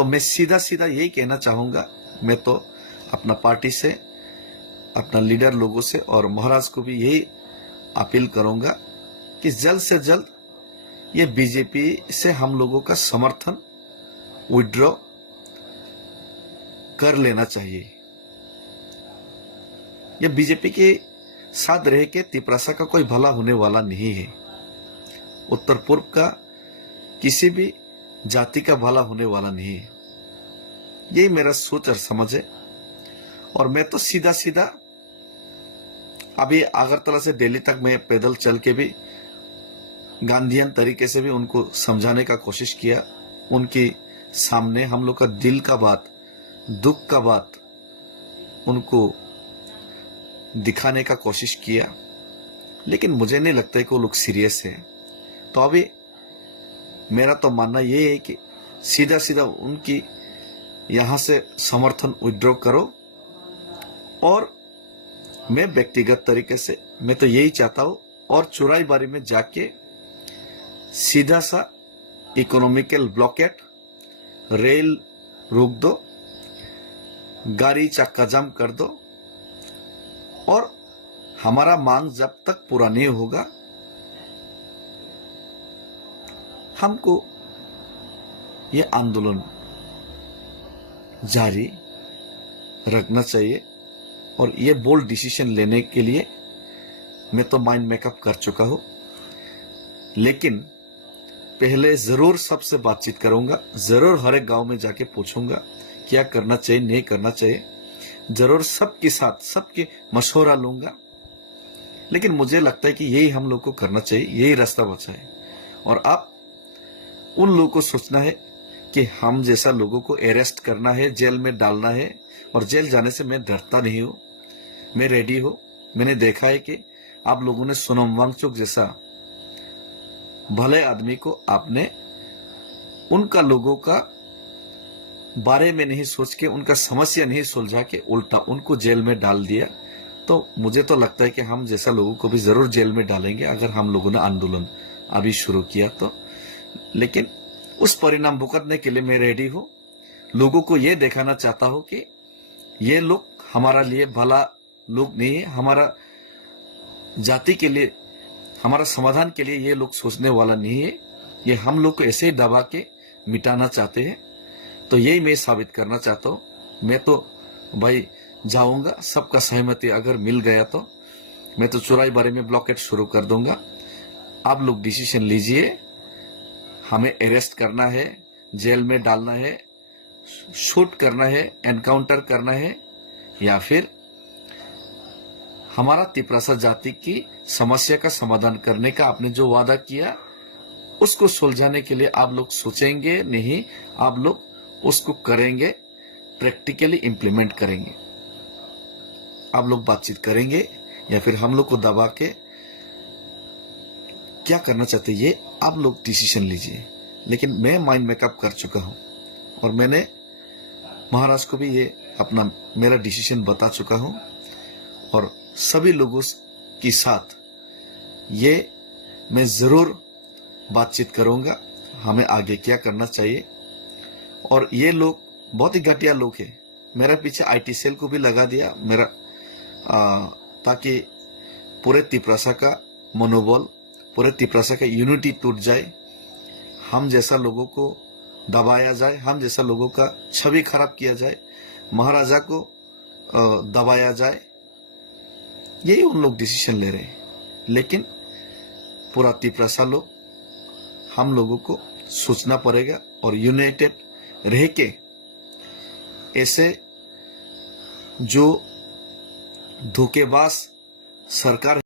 तो मैं सीधा सीधा यही कहना चाहूंगा, मैं तो अपना पार्टी से, अपना लीडर लोगों से और महाराज को भी यही अपील करूंगा कि जल्द से जल्द ये बीजेपी से हम लोगों का समर्थन विड्रॉ कर लेना चाहिए। ये बीजेपी के साथ रह के तिपरासा का कोई भला होने वाला नहीं है। उत्तर पूर्व का किसी भी जाति का भला होने वाला नहीं है। यही मेरा सोच और समझ है। और मैं तो सीधा सीधा अभी अगरतला से दिल्ली तक मैं पैदल चल के भी गांधीयन तरीके से भी उनको समझाने का कोशिश किया। उनके सामने हम लोग का दिल का बात, दुख का बात उनको दिखाने का कोशिश किया, लेकिन मुझे नहीं लगता है कि वो लोग सीरियस है। तो अभी मेरा तो मानना ये है कि सीधा सीधा उनकी यहां से समर्थन विड्रॉ करो। और मैं व्यक्तिगत तरीके से मैं तो यही चाहता हूं, और चुराईबारी में जाके सीधा सा इकोनॉमिकल ब्लॉकेट, रेल रोक दो, गाड़ी चक्का जाम कर दो, और हमारा मांग जब तक पूरा नहीं होगा हमको ये आंदोलन जारी रखना चाहिए। और ये बोल्ड डिसीजन लेने के लिए मैं तो माइंड मेकअप कर चुका हूं, लेकिन पहले जरूर सबसे बातचीत करूंगा, जरूर हर एक गांव में जाके पूछूंगा क्या करना चाहिए, नहीं करना चाहिए, जरूर सबके साथ सबके मशवरा लूंगा। लेकिन मुझे लगता है कि यही हम लोग को करना चाहिए, यही रास्ता बचा है। और अब उन लोगों को सोचना है कि हम जैसा लोगों को अरेस्ट करना है, जेल में डालना है। और जेल जाने से मैं डरता नहीं हूं, मैं रेडी हूं। मैंने देखा है कि आप लोगों ने सोनम वांगचुक जैसा भले आदमी को आपने उनका लोगों का बारे में नहीं सोच के, उनका समस्या नहीं सुलझा के, उल्टा उनको जेल में डाल दिया। तो मुझे तो लगता है कि हम जैसा लोगों को भी जरूर जेल में डालेंगे अगर हम लोगों ने आंदोलन अभी शुरू किया तो। लेकिन उस परिणाम भुगतने के लिए मैं रेडी हूं। लोगों को यह दिखाना चाहता हूं कि ये लोग हमारा लिए भला लोग नहीं है, हमारा जाति के लिए, हमारा समाधान के लिए ये लोग सोचने वाला नहीं है। ये हम लोग को ऐसे ही दबा के मिटाना चाहते हैं। तो यही मैं साबित करना चाहता हूं। मैं तो भाई जाऊंगा, सबका सहमति अगर मिल गया तो मैं तो चुराईबारी में ब्लॉकेट शुरू कर दूंगा। आप लोग डिसीजन लीजिए, हमें अरेस्ट करना है, जेल में डालना है, शूट करना है, एनकाउंटर करना है, या फिर हमारा तिपरासा जाति की समस्या का समाधान करने का आपने जो वादा किया उसको सुलझाने के लिए आप लोग सोचेंगे नहीं, आप लोग उसको करेंगे, प्रैक्टिकली इंप्लीमेंट करेंगे। आप लोग बातचीत करेंगे या फिर हम लोग को दबा के क्या करना चाहते ये आप लोग डिसीजन लीजिए। लेकिन मैं माइंड मेकअप कर चुका हूं और मैंने महाराज को भी ये अपना मेरा डिसीजन बता चुका हूं। और सभी लोगों के साथ ये मैं जरूर बातचीत करूंगा, हमें आगे क्या करना चाहिए। और ये लोग बहुत ही घटिया लोग हैं। मेरा पीछे आईटी सेल को भी लगा दिया मेरा, ताकि पूरे तिपरासा का मनोबल, पूरे तिपरासा का यूनिटी टूट जाए, हम जैसा लोगों को दबाया जाए, हम जैसा लोगों का छवि खराब किया जाए, महाराजा को दबाया जाए। यही उन लोग डिसीजन ले रहे हैं। लेकिन पूरा तिपरासा लोग, हम लोगों को सोचना पड़ेगा और यूनाइटेड रह के ऐसे जो धोखेबाज सरकार